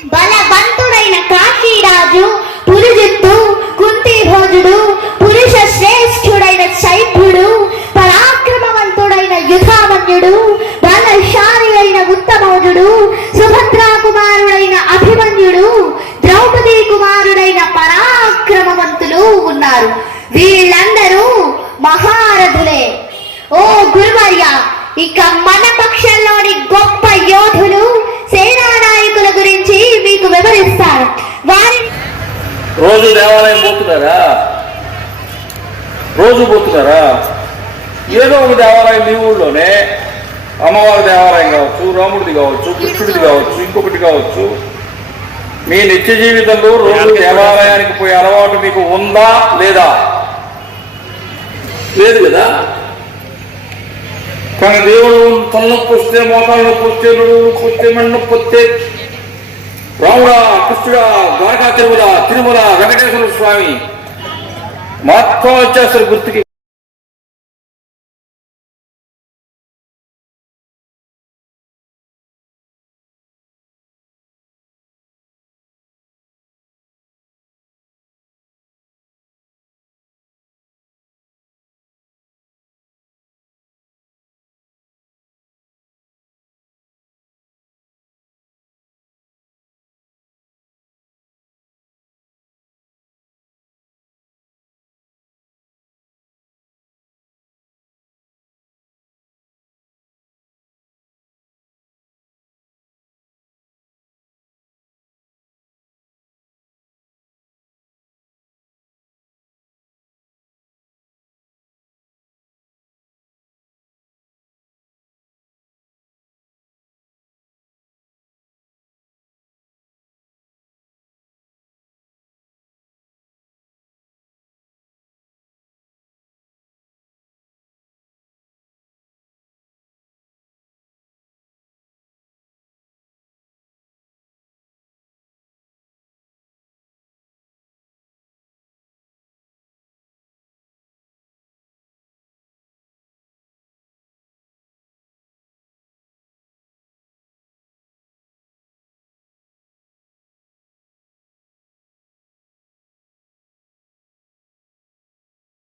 బలవంతుడైన కాశీరాజు పులిజిత్తు కుంతి భోజుడు పురుష శ్రేష్ఠుడైన శైభ్యుడు పరాక్రమవంతుడైన యుధామన్యుడు బలశాలి అయిన ఉత్తమోజుడు సుభద్రా కుమారుడైన అభిమన్యుడు ద్రౌపదీ కుమారుడైన పరాక్రమవంతులు ఉన్నారు. వీళ్ళందరూ మహారథులే. ఓ గురువర్య, ఇక మన పక్షంలోని గొప్ప యోధులు సేనా నాయకుల గురించి మీకు వివరిస్తాను. వారి రోజు దేవాలయం పోతున్నారా? రోజు పోతున్నారా? ఏదో ఒక దేవాలయం మీ ఊళ్ళోనే, అమ్మవారి దేవాలయం కావచ్చు, రాముడిది కావచ్చు, కృష్ణుడిది కావచ్చు, ఇంకొకటి కావచ్చు. మీ నిత్య జీవితంలో రోజు దేవాలయానికి పోయే అలవాటు మీకు ఉందా లేదా? లేదు కదా. కానీ దేవుడు తలనొప్పి వస్తే, మోకాలు నొప్పి వస్తే, నడువు నొప్పి వస్తే, మెడ నొప్పి వస్తే, రాముడా, కృష్ణుడా, ద్వారకా తిరుమల, తిరుమల వెంకటేశ్వర స్వామి మొత్తం వచ్చేస్తారు గుర్తుకి.